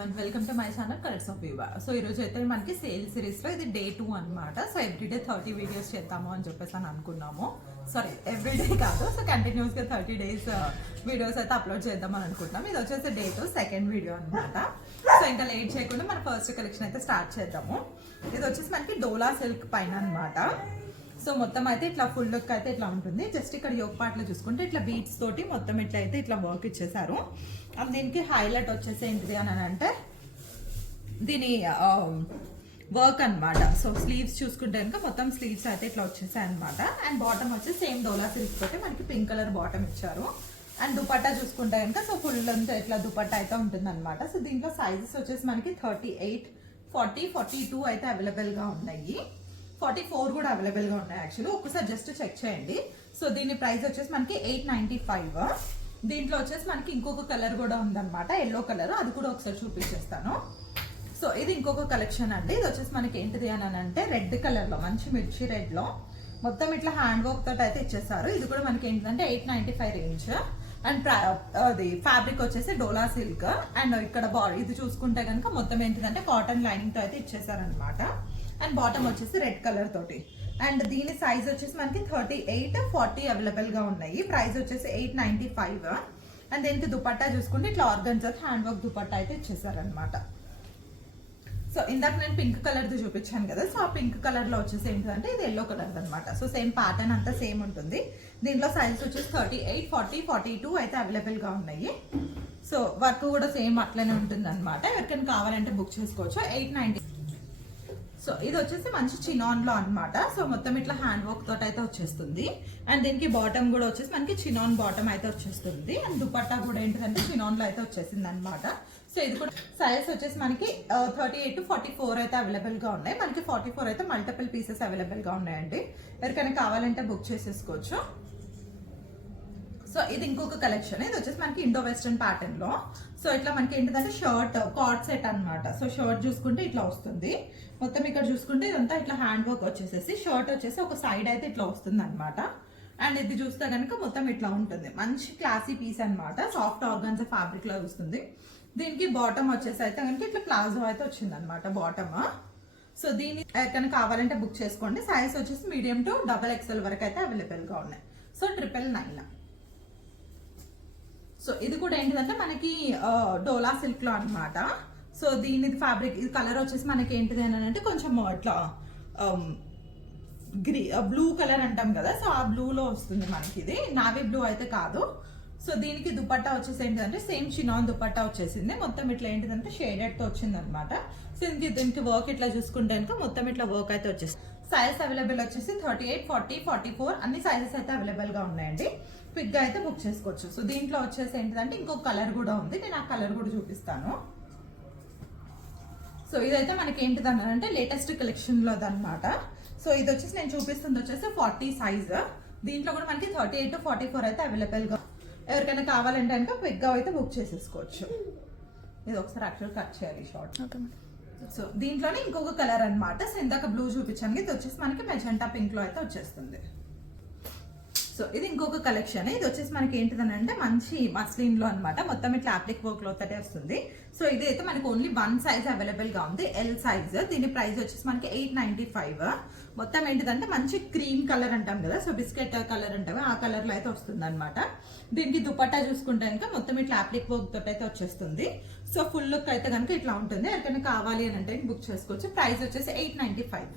everyone, welcome to my channel Colors of Viva. So ఈ రోజు అయితే మనకి సేల్ సిరీస్ లో ఇది డే 2 అన్నమాట. సో ఎవ్రీడే 30 వీడియోస్ చేద్దాము అని చెప్పేసి అనుకున్నాము. సారీ ఎవ్రీడే కాదు, సో కంటిన్యూస్ గా 30 డేస్ వీడియోస్ అయితే అప్లోడ్ చేద్దాం అని అనుకుంటున్నాం. ఇది వచ్చేసి డే 2 సెకండ్ వీడియో అన్నమాట. సో ఇంకా లేట్ చేయకుండా మన ఫస్ట్ కలెక్షన్ అయితే స్టార్ట్ చేద్దాము. ఇది వచ్చేసి మనకి డోలా సిల్క్ పైన అన్నమాట. సో మొత్తం అయితే ఇట్లా ఫుల్ లుక్ అయితే ఇట్లా ఉంటుంది. జస్ట్ ఇక్కడ యోగ్ పార్ట్లో చూసుకుంటే ఇట్లా బీట్స్ తోటి మొత్తం ఇట్లా అయితే ఇట్లా వర్క్ ఇచ్చేసారు. దీనికి హైలైట్ వచ్చేసి ఏంటిది అని అంటే దీని వర్క్ అనమాట. సో స్లీవ్స్ చూసుకుంటే కనుక మొత్తం స్లీవ్స్ అయితే ఇట్లా వచ్చేసాయి అనమాట. అండ్ బాటమ్ వచ్చేసి సేమ్ డోలా సిల్క్ తోటి మనకి పింక్ కలర్ బాటమ్ ఇచ్చారు. అండ్ దుపట్టా చూసుకుంటే కనుక సో ఫుల్ అంతా ఇట్లా దుపట్టా అయితే ఉంటుంది అనమాట. సో దీంట్లో సైజెస్ వచ్చేసి మనకి 38, 40, 42 అయితే అవైలబుల్గా ఉన్నాయి. 44 కూడా అవైలబుల్గా ఉన్నాయి యాక్చువల్లీ. ఒకసారి జస్ట్ చెక్ చేయండి. సో దీని ప్రైస్ వచ్చేసి మనకి 895. దీంట్లో వచ్చేసి మనకి ఇంకొక కలర్ కూడా ఉందన్నమాట, ఎల్లో కలర్. అది కూడా ఒకసారి చూపించేస్తాను. సో ఇది ఇంకొక కలెక్షన్ అండి. ఇది వచ్చేసి మనకి ఏంటిది అని అంటే రెడ్ కలర్లో, మంచి మిర్చి రెడ్లో మొత్తం ఇట్లా హ్యాండ్ వర్క్ తోటి అయితే ఇచ్చేసారు. ఇది కూడా మనకి ఏంటంటే 895 రేంజ్. అండ్ అది ఫ్యాబ్రిక్ వచ్చేసి డోలా సిల్క్. అండ్ ఇక్కడ బాడీ ఇది చూసుకుంటే కనుక మొత్తం ఏంటిదంటే కాటన్ లైనింగ్ తో అయితే ఇచ్చేసారనమాట. అండ్ బాటమ్ వచ్చేసి రెడ్ కలర్ తోటి. అండ్ దీని సైజ్ వచ్చేసి మనకి 38, 40 అవైలబుల్ గా ఉన్నాయి. ప్రైస్ వచ్చేసి 895. అండ్ దీనికి దుపట్టా చూసుకుంటే ఇట్లా ఆర్గన్జా హ్యాండ్ వర్క్ దుపట్టా అయితే ఇచ్చేసారనమాట. సో ఇందాక నేను పింక్ కలర్ ది చూపించాను కదా, సో ఆ పింక్ కలర్ లో వచ్చేసి ఏంటంటే ఇది ఎల్లో కలర్ అనమాట. సో సేమ్ ప్యాటర్న్ అంతా సేమ్ ఉంటుంది. దీంట్లో సైజ్ వచ్చేసి 38, 40, 42 అయితే అవైలబుల్ గా ఉన్నాయి. సో వర్క్ కూడా సేమ్ అట్లనే ఉంటుంది అనమాట. ఎవరికైనా కావాలంటే బుక్ చేసుకోవచ్చు. 890. సో ఇది వచ్చేసి మంచి చినాన్ లో అనమాట. సో మొత్తం ఇట్లా హ్యాండ్ వర్క్ తోటి అయితే వచ్చేస్తుంది. అండ్ దీనికి బాటమ్ కూడా వచ్చేసి మనకి చినాన్ బాటమ్ అయితే వచ్చేస్తుంది. అండ్ దుపట్టా కూడా ఏంటంటే చినాన్ లో అయితే వచ్చేసింది అనమాట. సో ఇది కూడా సైజ్ వచ్చేసి మనకి 38 to 44 అయితే అవైలబుల్ గా ఉన్నాయి. మనకి 44 అయితే మల్టిపుల్ పీసెస్ అవైలబుల్ గా ఉన్నాయండి. ఎవరికైనా కావాలంటే బుక్ చేసేసుకోవచ్చు. సో ఇది ఇంకొక కలెక్షన్. ఇది వచ్చేసి మనకి ఇండో వెస్టర్న్ ప్యాటర్న్ లో. సో ఇట్లా మనకి ఏంటంటే షర్ట్ కార్డ్ సెట్ అనమాట. సో షర్ట్ చూసుకుంటే ఇట్లా వస్తుంది. మొత్తం ఇక్కడ చూసుకుంటే ఇదంతా ఇట్లా హ్యాండ్ వర్క్ వచ్చేసేసి షర్ట్ వచ్చేసి ఒక సైడ్ అయితే ఇట్లా వస్తుంది అనమాట. అండ్ ఇది చూస్తే కనుక మొత్తం ఇట్లా ఉంటుంది. మంచి క్లాసీ పీస్ అనమాట. సాఫ్ట్ ఆర్గాన్జా ఫ్యాబ్రిక్ లో వస్తుంది. దీనికి బాటమ్ వచ్చేసి అయితే కనుక ఇట్లా ప్లాజో అయితే వచ్చింది అనమాట బాటమ్. సో దీన్ని ఎక్కడికైనా కావాలంటే బుక్ చేసుకోండి. సైజ్ వచ్చేసి మీడియం టు XXL వరకు అయితే అవైలబుల్ గా ఉన్నాయి. సో 999. సో ఇది కూడా ఏంటిదంటే మనకి డోలా సిల్క్ లో అనమాట. సో దీని ఫ్యాబ్రిక్ ఇది కలర్ వచ్చేసి మనకి ఏంటిది అని అంటే కొంచెం ఇట్లా బ్లూ కలర్ అంటాం కదా, సో ఆ బ్లూలో వస్తుంది మనకి. ఇది నావీ బ్లూ అయితే కాదు. సో దీనికి దుపట్టా వచ్చేసి ఏంటిదంటే సేమ్ చినాన్ దుపట్టా వచ్చేసింది. మొత్తం ఇట్లా ఏంటిదంటే షేడెడ్ తో వచ్చింది అనమాట. సో దీనికి వర్క్ ఇట్లా చూసుకుంటే కనుక మొత్తం ఇట్లా వర్క్ అయితే వచ్చేసి సైజ్ అవైలబుల్ వచ్చేసి 38, 40, 44 అన్ని సైజెస్ అయితే అవైలబుల్ గా ఉన్నాయండి. క్విక్ గా అయితే బుక్ చేసుకోవచ్చు. సో దీంట్లో వచ్చేసి ఏంటిదంటే ఇంకొక కలర్ కూడా ఉంది. నేను ఆ కలర్ కూడా చూపిస్తాను. సో ఇదైతే మనకి ఏంటిదని అంటే లేటెస్ట్ కలెక్షన్ లో అనమాట. సో ఇది వచ్చేసి నేను చూపిస్తుంది వచ్చేసి 40 సైజ్. దీంట్లో కూడా మనకి 38 to 44 అయితే అవైలబుల్ గా. ఎవరికైనా కావాలంటే కనుక క్విక్ గా అయితే బుక్ చేసేసుకోవచ్చు. ఇది ఒకసారి యాక్చువల్ కట్ చేయాలి షార్ట్. సో దీంట్లోనే ఇంకొక కలర్ అనమాట. సో ఇందాక బ్లూ చూపించాను, ఇది వచ్చేసి మనకి మెజెంటా పింక్ లో అయితే వచ్చేస్తుంది. సో ఇది ఇంకొక కలెక్షన్. ఇది వచ్చేసి మనకి ఏంటిదని అంటే మంచి మస్లిన్ లో అనమాట. మొత్తం ఇట్లా అప్లిక్ వర్క్ లో అయితే వస్తుంది. సో ఇది అయితే మనకి ఓన్లీ 1 సైజ్ అవైలబుల్ గా ఉంది, ఎల్ సైజ్. దీని ప్రైస్ వచ్చేసి మనకి 895. మొత్తం ఏంటిదంటే మంచి క్రీమ్ కలర్ అంటాం కదా, సో బిస్కెట్ కలర్ అంటాం, ఆ కలర్ లో అయితే వస్తుంది అనమాట. దీనికి దుపట్టా చూసుకుంటే కనుక మొత్తం ఇట్లా అప్లిక్ వర్క్ తోటి అయితే వచ్చేస్తుంది. సో ఫుల్ లుక్ అయితే కనుక ఇట్లా ఉంటుంది. ఎవరికైనా కావాలి అని అంటే బుక్ చేసుకోవచ్చు. ప్రైస్ వచ్చేసి 895.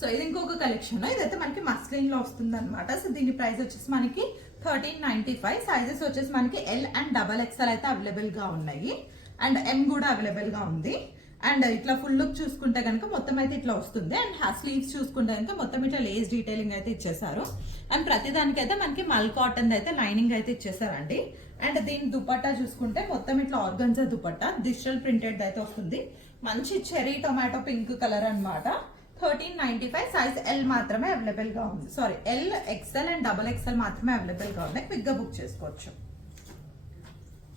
సో ఇది ఇంకొక కలెక్షన్. ఇదైతే మనకి మస్లిన్ లో వస్తుంది అనమాట. సో దీని ప్రైస్ వచ్చేసి మనకి 1395. సైజెస్ వచ్చేసి మనకి ఎల్ అండ్ XXL అయితే అవైలబుల్ గా ఉన్నాయి. అండ్ M కూడా అవైలబుల్ గా ఉంది. అండ్ ఇట్లా ఫుల్ లుక్ చూసుకుంటే కనుక మొత్తం అయితే ఇట్లా వస్తుంది. అండ్ స్లీవ్స్ చూసుకుంటే కనుక మొత్తం ఇట్లా లేస్ డీటెయిలింగ్ అయితే ఇచ్చేసారు. అండ్ ప్రతిదానికి అయితే మనకి మల్ కాటన్ అయితే లైనింగ్ అయితే ఇచ్చేసారండి. అండ్ దీని దుపట్టా చూసుకుంటే మొత్తం ఇట్లా ఆర్గన్జా దుపట్టా డిజిటల్ ప్రింటెడ్ అయితే వస్తుంది. మంచి చెరీ టొమాటో పింక్ కలర్ అనమాట. 1395. సైజ్ ఎల్ మాత్రమే అవైలబుల్ గా ఉంది. Sorry L, XL and XXL మాత్రమే అవైలబుల్ గా ఉన్నాయి. క్విక్ గా బుక్ చేసుకోవచ్చు.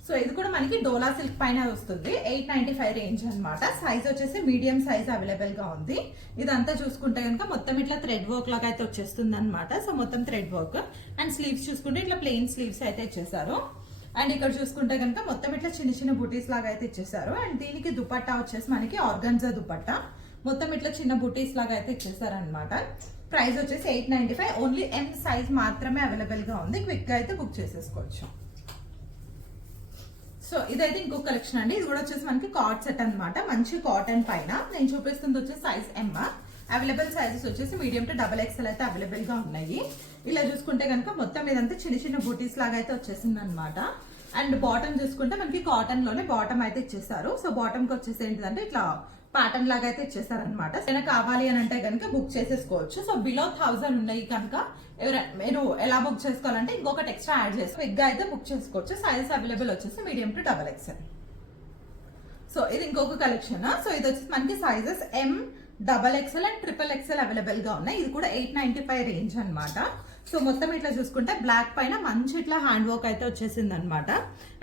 సో ఇది కూడా మనకి డోలా సిల్క్ పైన వస్తుంది. 895 రేంజ్ అనమాట. సైజ్ వచ్చేసి మీడియం సైజ్ అవైలబుల్ గా ఉంది. ఇదంతా చూసుకుంటే కనుక మొత్తం ఇట్లా థ్రెడ్ వర్క్ లాగా అయితే వచ్చేస్తుంది అనమాట. సో మొత్తం థ్రెడ్ వర్క్. అండ్ స్లీవ్స్ చూసుకుంటే ఇట్లా ప్లెయిన్ స్లీవ్స్ అయితే ఇచ్చేసారు. అండ్ ఇక్కడ చూసుకుంటే కనుక మొత్తం ఇట్లా చిన్న చిన్న బుటీస్ లాగా అయితే ఇచ్చేసారు. అండ్ దీనికి దుపట్టా వచ్చేసి మనకి ఆర్గన్జా దుపట్టా, మొత్తం ఇట్లా చిన్న బుటీస్ లాగా అయితే ఇచ్చేసారు అనమాట. ప్రైస్ వచ్చేసి 895. ఓన్లీ M సైజ్ మాత్రమే అవైలబుల్ గా ఉంది, క్విక్ గా అయితే బుక్ చేసేసుకోవచ్చు. సో ఇదైతే ఇంకొక కలెక్షన్ అండి. ఇది కూడా వచ్చేసి మనకి కార్డ్ సెట్ అనమాట, మంచి కాటన్ పైన. నేను చూపిస్తుంది వచ్చేసి సైజ్ M. అవైలబుల్ సైజెస్ వచ్చేసి మీడియం టు XXL అయితే అవైలబుల్ గా ఉన్నాయి. ఇలా చూసుకుంటే కనుక మొత్తం ఇదంతా చిన్న చిన్న బూటీస్ లాగా అయితే వచ్చేసింది అనమాట. అండ్ బాటమ్ చూసుకుంటే మనకి కాటన్ లోనే బాటమ్ అయితే ఇచ్చేసారు. సో బాటమ్ కి వచ్చేసి ఏంటిదంటే ఇట్లా ప్యాటర్న్ లాగా అయితే ఇచ్చేసారు అనమాట. ఏమైనా కావాలి అని అంటే కనుక బుక్ చేసేసుకోవచ్చు. సో బిలో 1000 ఉన్నాయి కనుక మీరు ఎలా బుక్ చేసుకోవాలంటే ఇంకొకటి ఎక్స్ట్రా యాడ్ చేసి క్విక్ అయితే బుక్ చేసుకోవచ్చు. సైజెస్ అవైలబుల్ వచ్చేసి మీడియం టు XXL. సో ఇది ఇంకొక కలెక్షన్. సో ఇది వచ్చేసి మనకి sizes M, XXL and XXL available గా ఉన్నాయి. ఇది కూడా 895 రేంజ్ అనమాట. సో మొత్తం ఇట్లా చూసుకుంటే బ్లాక్ పైన మంచి ఇట్లా హ్యాండ్ వర్క్ అయితే వచ్చేసింది అనమాట.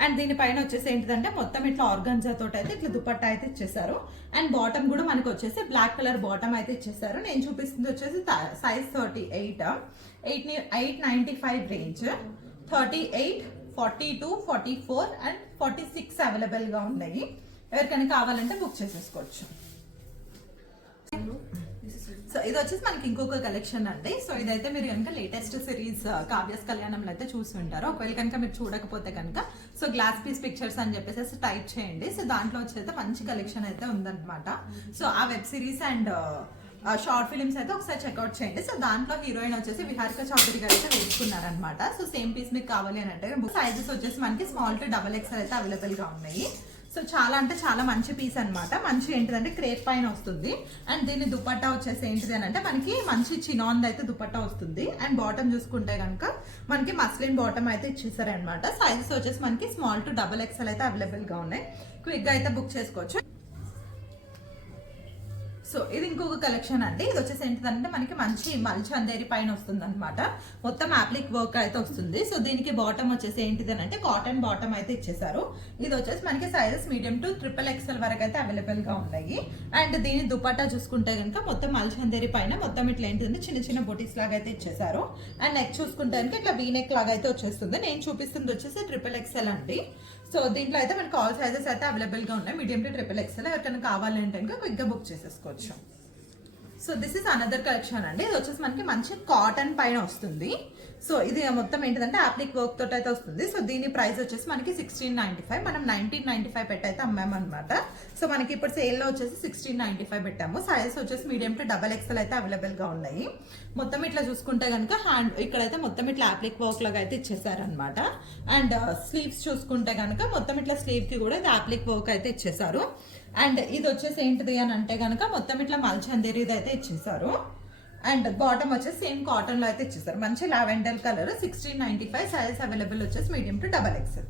అండ్ దీనిపైన వచ్చేసి ఏంటిదంటే మొత్తం ఇట్లా ఆర్గన్జా తోటి అయితే ఇట్లా దుపట్టా అయితే ఇచ్చేసారు. అండ్ బాటమ్ కూడా మనకి వచ్చేసి బ్లాక్ కలర్ బాటమ్ అయితే ఇచ్చేసారు. నేను చూపిస్తుంది వచ్చేసి సైజ్ 38, 895 రేంజ్, 38, 42, 44 అండ్ 46 అవైలబుల్ గా ఉన్నాయి. ఎవరికైనా కావాలంటే బుక్ చేసేసుకోవచ్చు. సో ఇది వచ్చేసి మనకి ఇంకొక కలెక్షన్ అండి. సో ఇదైతే మీరు కనుక లేటెస్ట్ సిరీస్ కావ్యస్ కళ్యాణంలో అయితే చూసి ఉంటారు. ఒకవేళ కనుక మీరు చూడకపోతే కనుక సో గ్లాస్ పీస్ పిక్చర్స్ అని చెప్పేసి టైప్ చేయండి. సో దాంట్లో వచ్చేది మంచి కలెక్షన్ అయితే ఉందన్నమాట. సో ఆ web series and short films అయితే ఒకసారి చెక్అవుట్ చేయండి. సో దాంట్లో హీరోయిన్ వచ్చేసి విహారిక చౌదరి గారు అయితే వేసుకున్నారనమాట. సో సేమ్ పీస్ మీకు కావాలి అని అంటే సైజెస్ వచ్చేసి మనకి స్మాల్ టు XXL అయితే అవైలబుల్ గా ఉన్నాయి. సో చాలా అంటే చాలా మంచి పీస్ అనమాట. మంచి ఏంటిదంటే క్రేప్ పైన వస్తుంది. అండ్ దీని దుపట్టా వచ్చేసి ఏంటిది అని అంటే మనకి మంచి చినాన్ అయితే దుపట్టా వస్తుంది. అండ్ బాటమ్ చూసుకుంటే కనుక మనకి మస్లిన్ బాటమ్ అయితే ఇచ్చేసారు అనమాట. సైజెస్ వచ్చేసి మనకి స్మాల్ టు XXL అయితే అవైలబుల్ గా ఉన్నాయి. క్విక్ గా అయితే బుక్ చేసుకోవచ్చు. సో ఇది ఇంకొక కలెక్షన్ అండి. ఇది వచ్చేసి ఏంటిదంటే మనకి మంచి మల్చందేరి పైన వస్తుంది అనమాట. మొత్తం అప్లిక్ వర్క్ అయితే వస్తుంది. సో దీనికి బాటమ్ వచ్చేసి ఏంటిది అంటే కాటన్ బాటమ్ అయితే ఇచ్చేసారు. ఇది వచ్చేసి మనకి సైజెస్ మీడియం టు XXL వరకు అయితే అవైలబుల్ గా ఉన్నాయి. అండ్ దీని దుపట్టా చూసుకుంటే కనుక మొత్తం మల్చందేరి పైన మొత్తం ఇట్లా ఏంటిదంటే చిన్న చిన్న బొటీస్ లాగా అయితే ఇచ్చేసారు. అండ్ నెక్ చూసుకుంటే కనుక ఇట్లా వీ నెక్ లాగా అయితే వచ్చేస్తుంది. నేను చూపిస్తుంది వచ్చేసి XXL అండి. సో దీంట్లో అయితే మనకి ఆల్ సైజెస్ అయితే అవైలబుల్ గా ఉన్నాయి, మీడియం టు XXL. ఎవరికైనా కావాలంటే కనుక క్విక్ గా బుక్ చేసేసుకోవచ్చు. So this is another collection అండి. ఇది వచ్చేసి మనకి మంచి కాటన్ పైన వస్తుంది. సో ఇది మొత్తం ఏంటిదంటే అప్లిక్ వర్క్ తోటి అయితే వస్తుంది. సో దీని ప్రైస్ వచ్చేసి మనకి 1695. మనం 1995 పెట్టయితే అమ్మాము అనమాట. సో మనకి ఇప్పుడు సేల్ లో వచ్చేసి 1695 పెట్టాము. సైజెస్ వచ్చేసి మీడియం టు XXL అయితే అవైలబుల్ గా ఉన్నాయి. మొత్తం ఇట్లా చూసుకుంటే కనుక హ్యాండ్ ఇక్కడైతే మొత్తం ఇట్లా అప్లిక్ వర్క్ లాగా అయితే ఇచ్చేసారనమాట. అండ్ స్లీవ్స్ చూసుకుంటే కనుక మొత్తం ఇట్లా స్లీవ్ కి కూడా ఇది అప్లిక్ వర్క్ అయితే ఇచ్చేసారు. అండ్ ఇది వచ్చేసి ఏంటిది అని అంటే కనుక మొత్తం ఇట్లా మల్చందేరి అయితే ఇచ్చేసారు. అండ్ బాటమ్ వచ్చేసి సేమ్ కాటన్ లో అయితే ఇచ్చేసారు. మంచి లావెండర్ కలర్, 1695. సైజ్ అవైలబుల్ వచ్చేసి మీడియం టు XXL.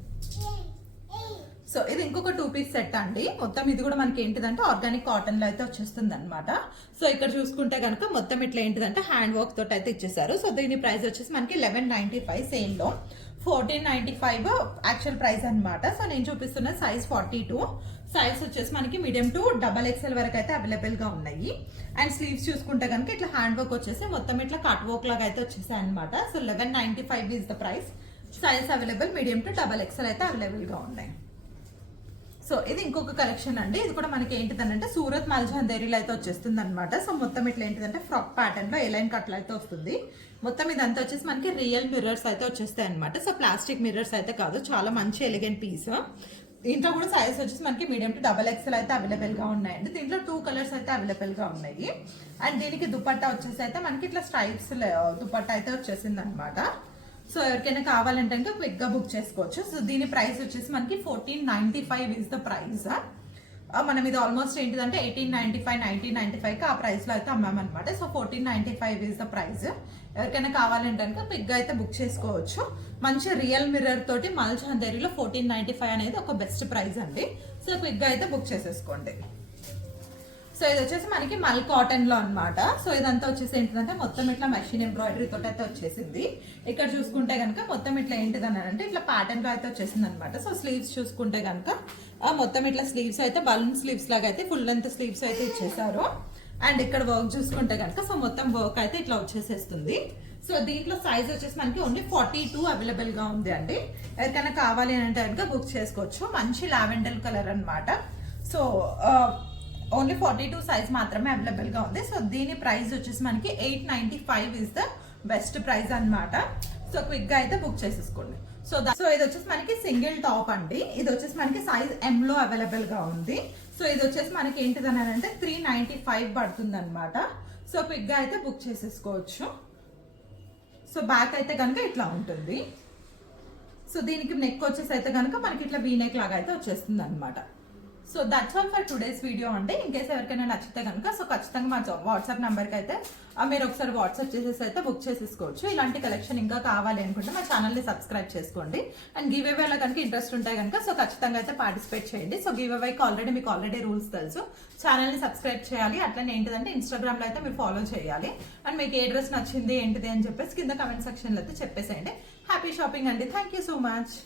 సో ఇది ఇంకొక 2 పీస్ సెట్ అండి. మొత్తం ఇది కూడా మనకి ఏంటిదంటే ఆర్గానిక్ కాటన్ లో అయితే వచ్చేస్తుంది అనమాట. సో ఇక్కడ చూసుకుంటే కనుక మొత్తం ఇట్లా ఏంటిదంటే హ్యాండ్ వర్క్ తోటి అయితే ఇచ్చేసారు. సో దీని ప్రైస్ వచ్చేసి మనకి 1195. సేల్ లో 1495 యాక్చువల్ ప్రైస్ అనమాట. సో నేను చూపిస్తున్న సైజ్ 42. సైజ్ వచ్చేసి మనకి మీడియం టు XXL వరకు అయితే అవైలబుల్ గా ఉన్నాయి. అండ్ స్లీవ్స్ చూసుకుంటే కనుక ఇట్లా హ్యాండ్ వర్క్ వచ్చేసి మొత్తం ఇట్లా కట్ వర్క్ లాగా అయితే వచ్చేసాయి అనమాట. So 1195 is the price. Size available medium to XXL అయితే అవైలబుల్ గా ఉన్నాయి. సో ఇది ఇంకొక కలెక్షన్ అండి. ఇది కూడా మనకి ఏంటిదంటే సూరత్ మల్చందేరిలో అయితే వచ్చేస్తుంది అనమాట. సో మొత్తం ఇట్లా ఏంటిదంటే ఫ్రాక్ ప్యాటర్న్ లో ఎలైన్ కట్లు అయితే వస్తుంది. మొత్తం ఇదంతా వచ్చేసి మనకి రియల్ మిర్రర్స్ అయితే వచ్చేస్తాయి అనమాట. సో ప్లాస్టిక్ మిర్రర్స్ అయితే కాదు, చాలా మంచి ఎలిగెంట్ పీస్. దీంట్లో కూడా సైజ్ వచ్చేసి మనకి మీడియం టు XXL అయితే అవైలబుల్ గా ఉన్నాయండి. దీంట్లో 2 కలర్స్ అయితే అవైలబుల్ గా ఉన్నాయి. అండ్ దీనికి దుపట్టా వచ్చేసి అయితే మనకి ఇట్లా స్ట్రైప్స్ దుపట్టా అయితే వచ్చేసింది అనమాట. సో ఎవరికైనా కావాలంటే క్విక్ గా బుక్ చేసుకోవచ్చు. సో దీని ప్రైస్ వచ్చేసి మనకి 1495 ఇస్ ద ప్రైస్. మనం ఇది ఆల్మోస్ట్ ఏంటిదంటే 1895, 1995 ఆ ప్రైస్ లో అయితే అమ్మామన్నమాట. So 1495 is the price. ఎవరికైనా కావాలంటే క్విక్ గా అయితే బుక్ చేసుకోవచ్చు. మంచి రియల్ మిర్రర్ తోటి మల్చందేరిలో 1495 అనేది ఒక బెస్ట్ ప్రైస్ అండి. సో క్విక్ గా అయితే బుక్ చేసేసుకోండి. సో ఇది వచ్చేసి మనకి మల్ కాటన్ లో అనమాట. సో ఇదంతా వచ్చేసి ఏంటిదంటే మొత్తం ఇట్లా మెషిన్ ఎంబ్రాయిడరీ తోటి అయితే వచ్చేసింది. ఇక్కడ చూసుకుంటే కనుక మొత్తం ఇట్లా ఏంటిదని అంటే ఇట్లా ప్యాటర్న్ లో అయితే వచ్చేసింది అనమాట. సో స్లీవ్స్ చూసుకుంటే కనుక మొత్తం ఇట్లా స్లీవ్స్ అయితే బలూన్ స్లీవ్స్ లాగా అయితే ఫుల్ లెంత్ స్లీవ్స్ అయితే ఇచ్చేసారు. అండ్ ఇక్కడ వర్క్ చూసుకుంటే కనుక సో మొత్తం వర్క్ అయితే ఇట్లా వచ్చేసేస్తుంది. సో దీంట్లో సైజ్ వచ్చేసి మనకి ఓన్లీ 42 అవైలబుల్ గా ఉంది అండి. ఎవరికైనా కావాలి అని అంటే కనుక బుక్ చేసుకోవచ్చు. మంచి లావెండర్ కలర్ అన్నమాట. సో ఓన్లీ 42 సైజ్ మాత్రమే అవైలబుల్ గా ఉంది. సో దీని ప్రైస్ వచ్చేసి మనకి 895 ఇస్ ద బెస్ట్ ప్రైస్ అన్నమాట. సో క్విక్ గా అయితే బుక్ చేసేసుకోండి. సో ఇది వచ్చేసి మనకి సింగిల్ టాప్ అండి. ఇది వచ్చేసి మనకి సైజ్ ఎం లో అవైలబుల్ గా ఉంది. సో ఇది వచ్చేసి మనకి ఏంటిదని అంటే 395 పడుతుంది అనమాట. సో క్విక్ గా అయితే బుక్ చేసేసుకోవచ్చు. సో బ్యాక్ అయితే కనుక ఇట్లా ఉంటుంది. సో దీనికి నెక్ వచ్చేసి అయితే కనుక మనకి ఇట్లా వీ నెక్ లాగా అయితే వచ్చేస్తుంది అనమాట. So that's all for today's video అండి. ఇన్ కేసు ఎవరికైనా నచ్చితే కనుక సో ఖచ్చితంగా మా వాట్సాప్ నెంబర్కి అయితే మీరు ఒకసారి వాట్సాప్ చేసేసి అయితే బుక్ చేసేసుకోవచ్చు. ఇలాంటి కలెక్షన్ ఇంకా కావాలి అనుకుంటే మా ఛానల్ని సబ్స్క్రైబ్ చేసుకోండి. అండ్ గివ్ అవేలో కనుక ఇంట్రెస్ట్ ఉంటాయి కనుక సో ఖచ్చితంగా అయితే పార్టిసిపేట్ చేయండి. సో గివ్ అవేకి మీకు ఆల్రెడీ రూల్స్ తెలుసు. ఛానల్ని సబ్స్క్రైబ్ చేయాలి. అట్లనే ఏంటిదంటే ఇన్స్టాగ్రామ్లో అయితే మీరు ఫాలో చేయాలి. అండ్ మీకు ఏ డ్రెస్ నచ్చింది ఏంటిది అని చెప్పేసి కింద కమెంట్ సెక్షన్లో అయితే చెప్పేసేయండి. హ్యాపీ షాపింగ్ అండి. Thank you so much.